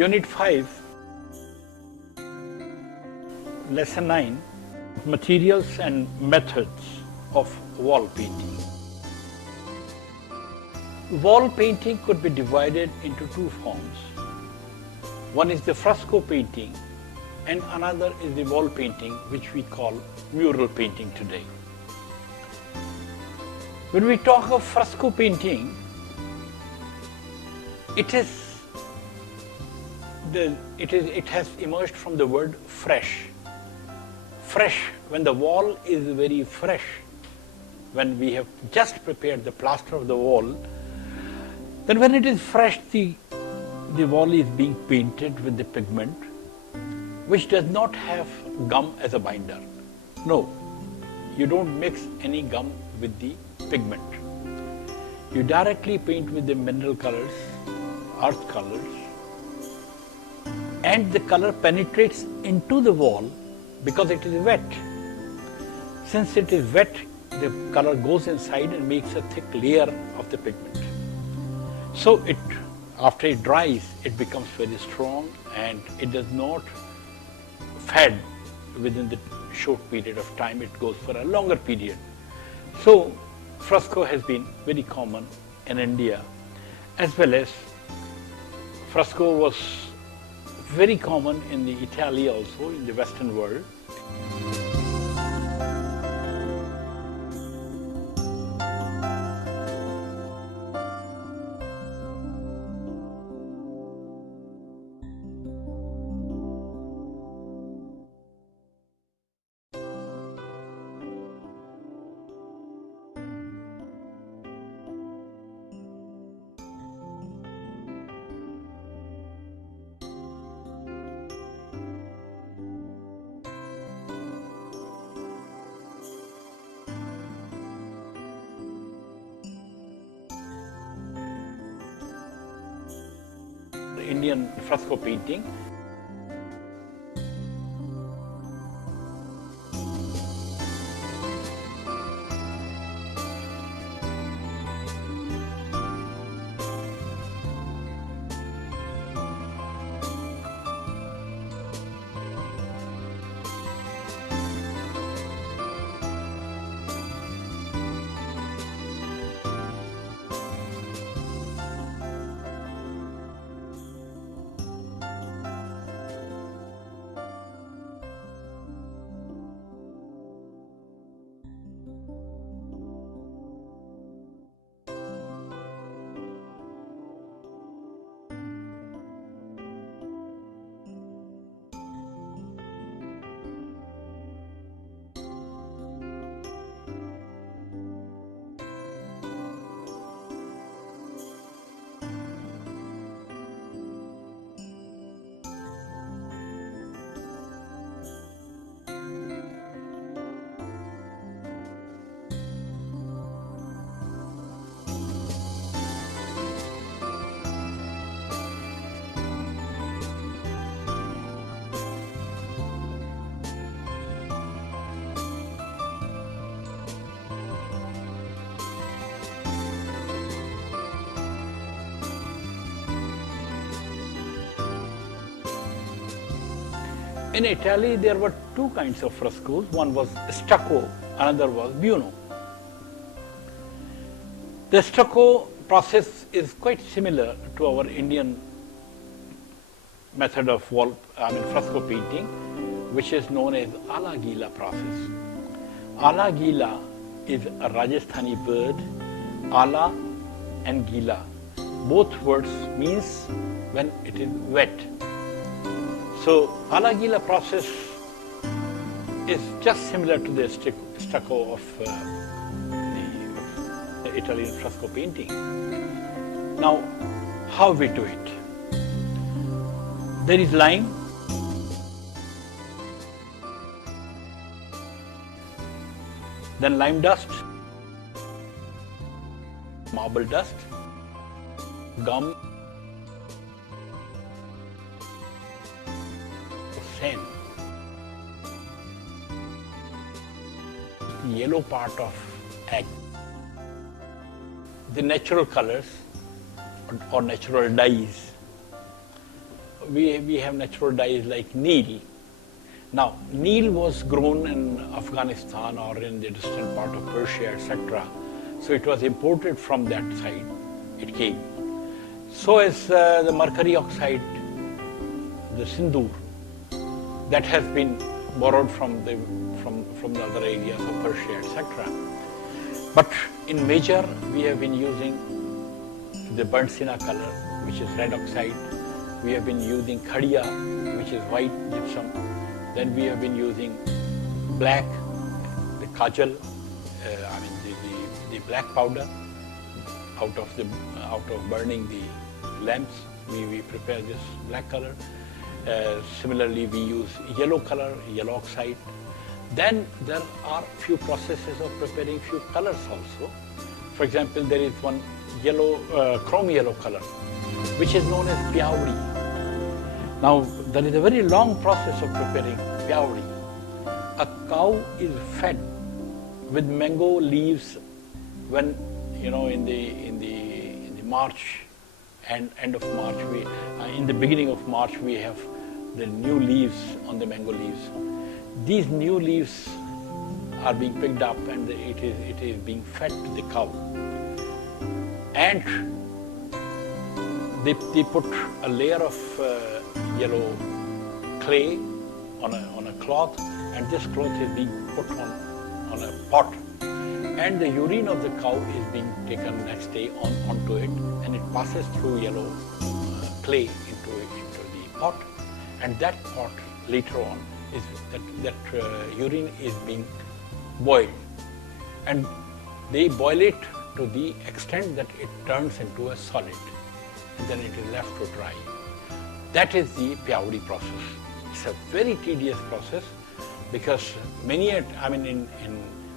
Unit 5, Lesson 9, Materials and Methods of Wall Painting. Wall painting could be divided into two forms. One is the fresco painting and another is the wall painting, which we call mural painting today. When we talk of fresco painting, it has emerged from the word fresh. Fresh, when the wall is very fresh, when we have just prepared the plaster of the wall, then when it is fresh, the wall is being painted with the pigment, which does not have gum as a binder. No, you don't mix any gum with the pigment. You directly paint with the mineral colors, earth colors, and the color penetrates into the wall because it is wet. Since it is wet, the color goes inside and makes a thick layer of the pigment. So after it dries, it becomes very strong and it does not fade within the short period of time. It goes for a longer period. So fresco has been very common in India, as well as fresco was very common in the Italy also, in the Western world. Indian fresco painting. In Italy, there were two kinds of frescoes. One was stucco, another was buono. The stucco process is quite similar to our Indian method of fresco painting, which is known as ala gila process. Ala gila is a Rajasthani word. Ala and gila, both words means when it is wet. So, ala gila process is just similar to the stucco of the Italian fresco painting. Now, how we do it? There is lime, then lime dust, marble dust, gum, sand, yellow part of egg, the natural colors or natural dyes, we have natural dyes like Neil. Now, Neil was grown in Afghanistan or in the distant part of Persia, etc. So it was imported from that side. It came. So is the mercury oxide, the sindoor, that has been borrowed from the other areas of Persia, etc. But in major, we have been using the burnt sienna color, which is red oxide. We have been using khadiya, which is white gypsum. Then we have been using black, the kajal, the black powder. Out of burning the lamps, we prepare this black color. Similarly, we use yellow color, yellow oxide. Then there are few processes of preparing few colors also. For example, there is one yellow, chrome yellow color, which is known as pyawdi. Now, there is a very long process of preparing pyawdi. A cow is fed with mango leaves when, in the March and end of March, in the beginning of March, we have the new leaves on the mango leaves. These new leaves are being picked up and it is being fed to the cow. And they put a layer of yellow clay on a cloth, and this cloth is being put on a pot. And the urine of the cow is being taken next day onto it, and it passes through yellow clay into the pot. And that pot later on is that urine is being boiled, and they boil it to the extent that it turns into a solid, and then it is left to dry. That is the pyawdi process. It's a very tedious process because in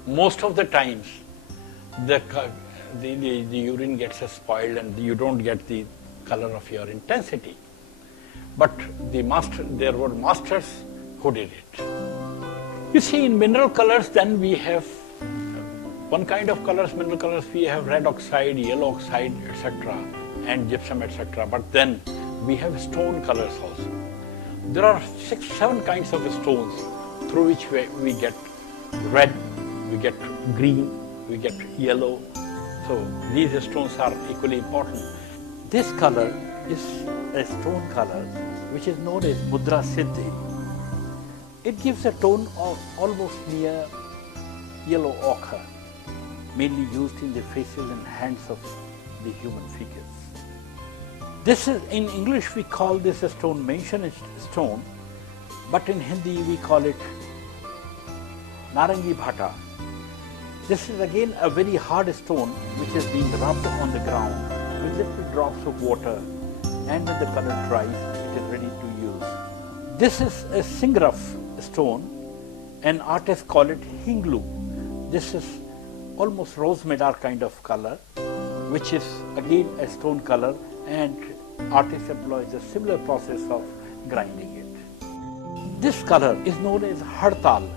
most of the times the urine gets spoiled and you don't get the color of your intensity. But there were masters who did it. You see, in mineral colors, then we have one kind of colors, mineral colors, we have red oxide, yellow oxide, etc., and gypsum, etc. But then we have stone colors also. There are 6-7 kinds of stones through which we get red, we get green, we get yellow. So these stones are equally important. This color is a stone color which is known as mudra siddhi. It gives a tone of almost near yellow ochre, mainly used in the faces and hands of the human figures. This is, in English we call this a stone mention stone, but in Hindi we call it Narangi Bhata. This is again a very hard stone which is being rubbed on the ground with little drops of water, and when the color dries, it is ready to use. This is a Singraf stone, and artists call it Hinglu. This is almost rose madar kind of color, which is again a stone color, and artists employ a similar process of grinding it. This color is known as Hartal,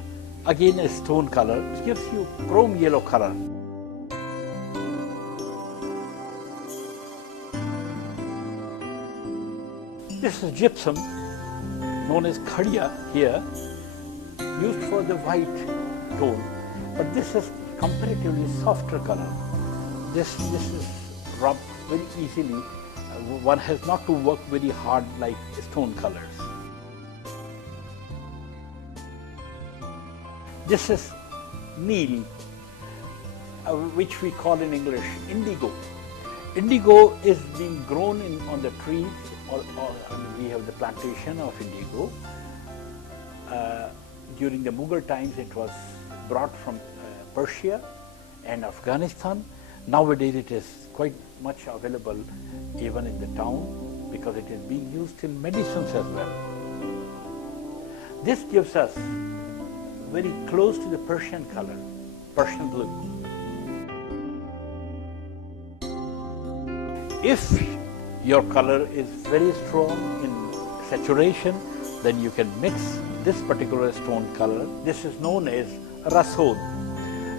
again a stone color, which gives you chrome yellow color. This is gypsum, known as khadiya here, used for the white tone, but this is comparatively softer color. This is rubbed very easily. One has not to work very hard like stone colors. This is Neil, which we call in English indigo. Indigo is being grown on the trees, or we have the plantation of indigo. During the Mughal times, it was brought from Persia and Afghanistan. Nowadays, it is quite much available even in the town because it is being used in medicines as well. This gives us very close to the Persian color, Persian blue. If your color is very strong in saturation, then you can mix this particular stone color. This is known as rasod.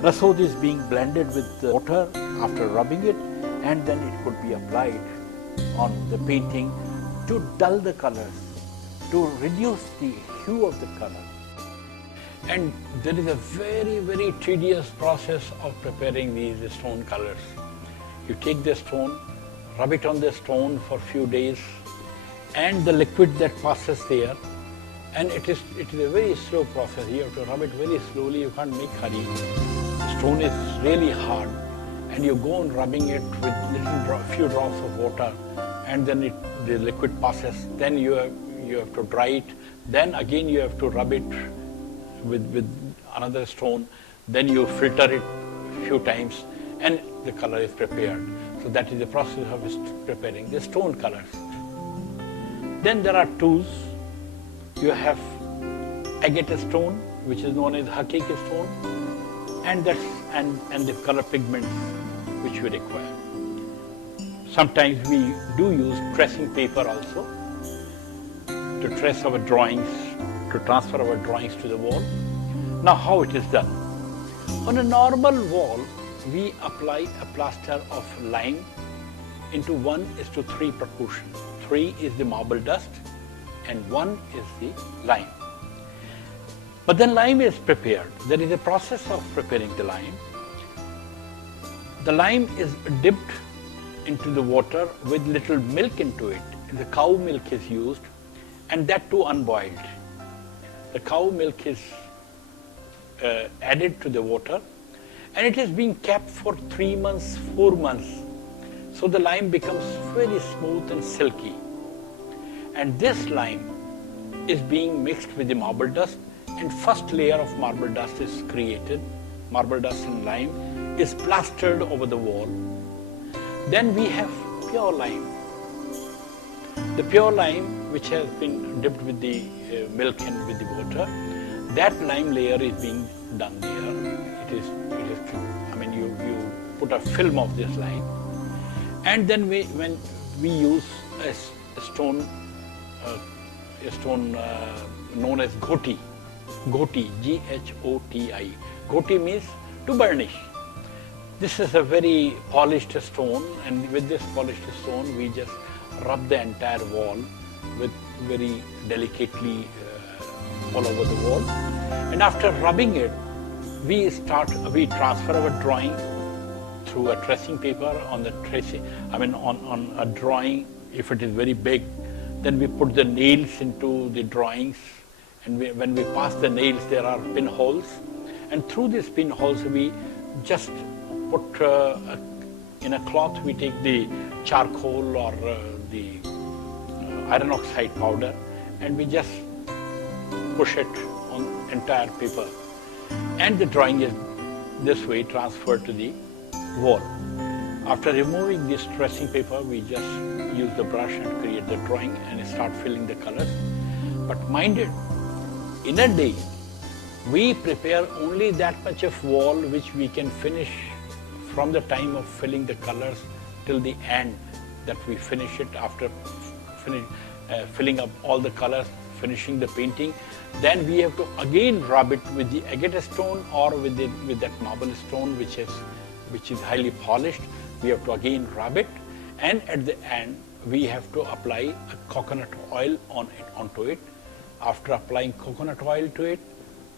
Rasod is being blended with water after rubbing it, and then it could be applied on the painting to dull the colors, to reduce the hue of the color. And there is a very, very tedious process of preparing these stone colors. You take the stone, rub it on the stone for a few days, and the liquid that passes there, and it is a very slow process. You have to rub it very slowly, you can't make hurry. The stone is really hard, and you go on rubbing it with few drops of water, and then the liquid passes. Then you have to dry it. Then again you have to rub it with another stone. Then you filter it a few times, and the color is prepared. So that is the process of preparing the stone colors. Then there are tools. You have agate stone, which is known as hakiki stone, and the color pigments which we require. Sometimes we do use tracing paper also to trace our drawings, to transfer our drawings to the wall. Now how it is done? On a normal wall, we apply a plaster of lime into 1:3 proportion. 3 is the marble dust and 1 is the lime. But then lime is prepared. There is a process of preparing the lime. The lime is dipped into the water with little milk into it. The cow milk is used, and that too unboiled. The cow milk is added to the water, and it is being kept for 3 months, 4 months. So the lime becomes very smooth and silky. And this lime is being mixed with the marble dust, and first layer of marble dust is created. Marble dust and lime is plastered over the wall. Then we have pure lime. The pure lime, which has been dipped with the milk and with the water, that lime layer is being done there. You put a film of this lime, and then when we use a stone known as ghoti, G-H-O-T-I. Ghoti means to burnish. This is a very polished stone, and with this polished stone we just rub the entire wall with very delicately all over the wall. And after rubbing it, we transfer our drawing through a tracing paper on a drawing. If it is very big, then we put the nails into the drawings, and when we pass the nails, there are pinholes, and through these pinholes we just put in a cloth. We take the charcoal or the iron oxide powder, and we just push it on entire paper, and the drawing is this way transferred to the wall. After removing this tracing paper, we just use the brush and create the drawing and start filling the colors. But mind it, in a day, we prepare only that much of wall which we can finish from the time of filling the colors till the end, that we finish it after filling up all the colors, finishing the painting. Then we have to again rub it with the agate stone or with that marble stone which is highly polished. We have to again rub it, and at the end we have to apply a coconut oil onto it. After applying coconut oil to it,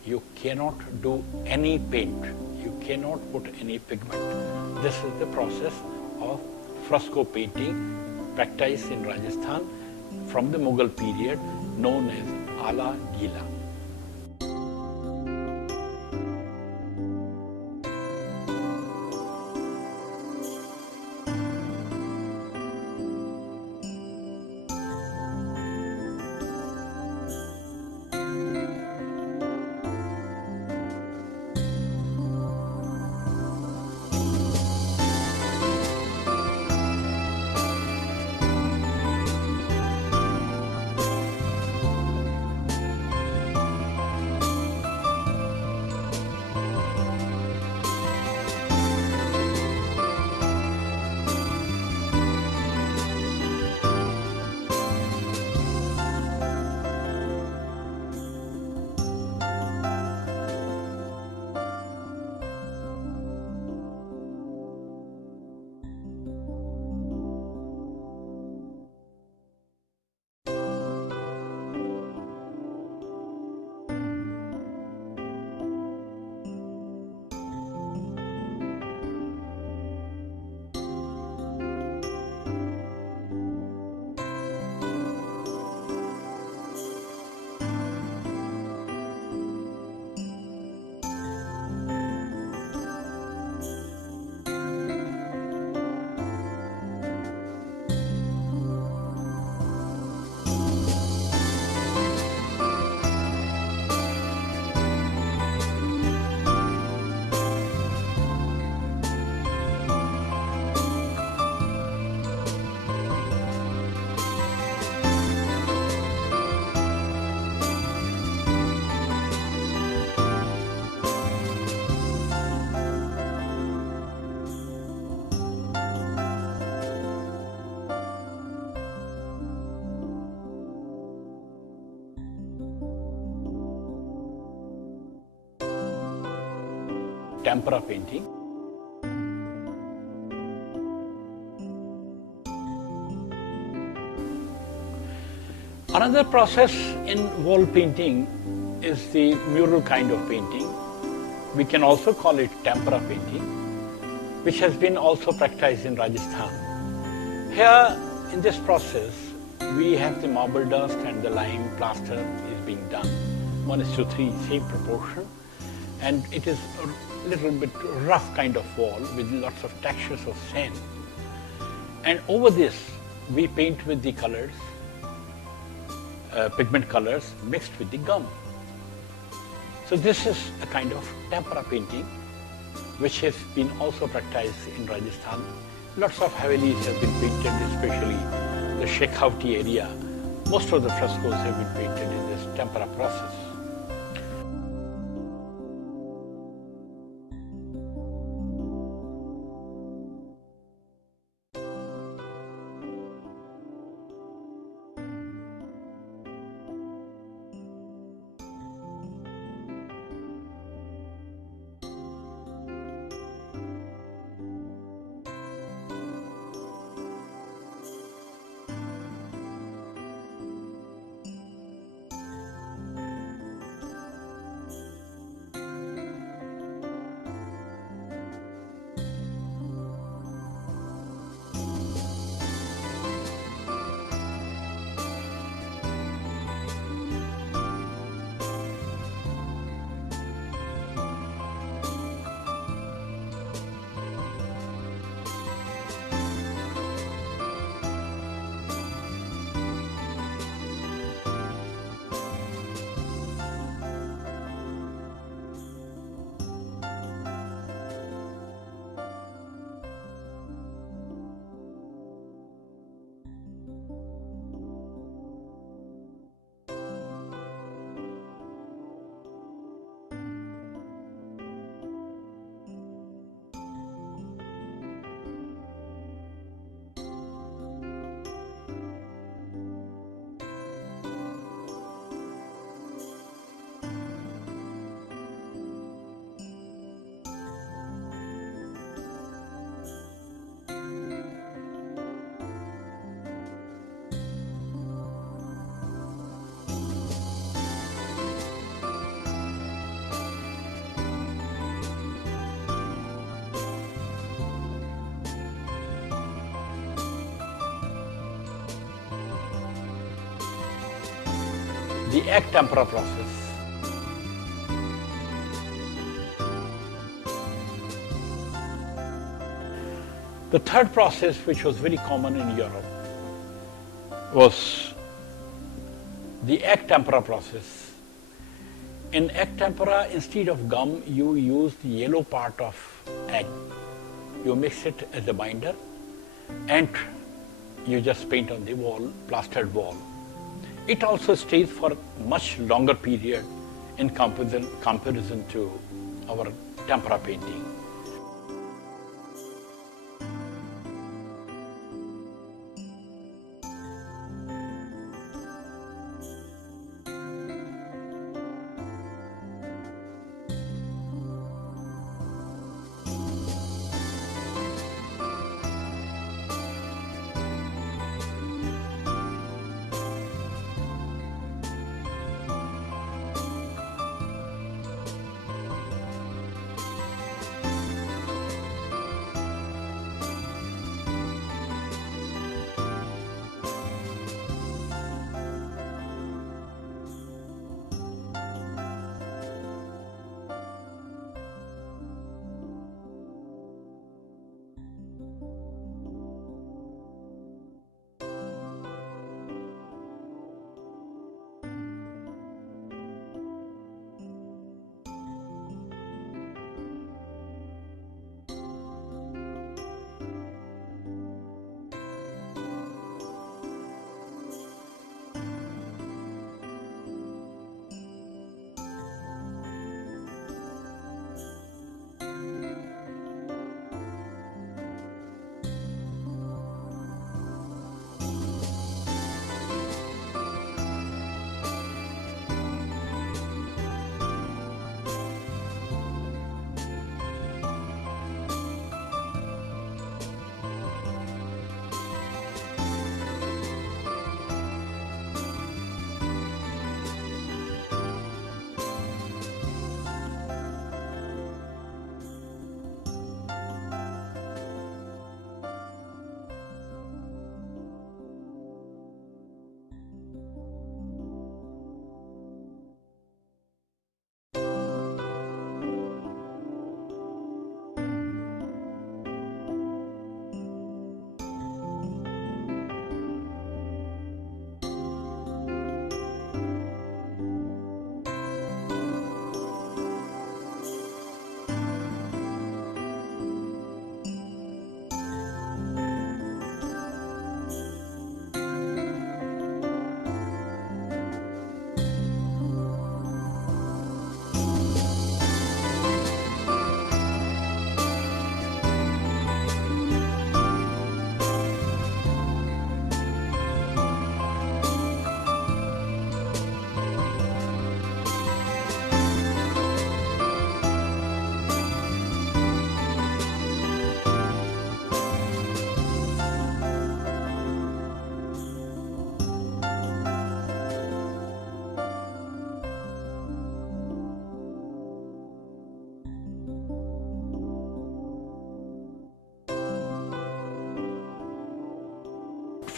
you cannot do any paint. You cannot put any pigment. This is the process of fresco painting practiced in Rajasthan from the Mughal period, known as Ala Gila. tempera painting. Another process in wall painting is the mural kind of painting. We can also call it tempera painting, which has been also practiced in Rajasthan. Here in this process, we have the marble dust and the lime plaster is being done. 1:3, same proportion. And it is a little bit rough kind of wall with lots of textures of sand. And over this, we paint with the colors, pigment colors mixed with the gum. So this is a kind of tempera painting which has been also practiced in Rajasthan. Lots of Havelis have been painted, especially the Shekhawati area. Most of the frescoes have been painted in this tempera process. The egg tempera process. The third process, which was very common in Europe, was the egg tempera process. In egg tempera, instead of gum, you use the yellow part of egg. You mix it as a binder and you just paint on the wall, plastered wall. It also stays for much longer period in comparison to our tempera painting.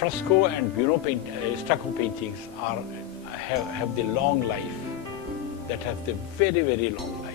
fresco and stucco paintings have the long life, that have the very, very long life.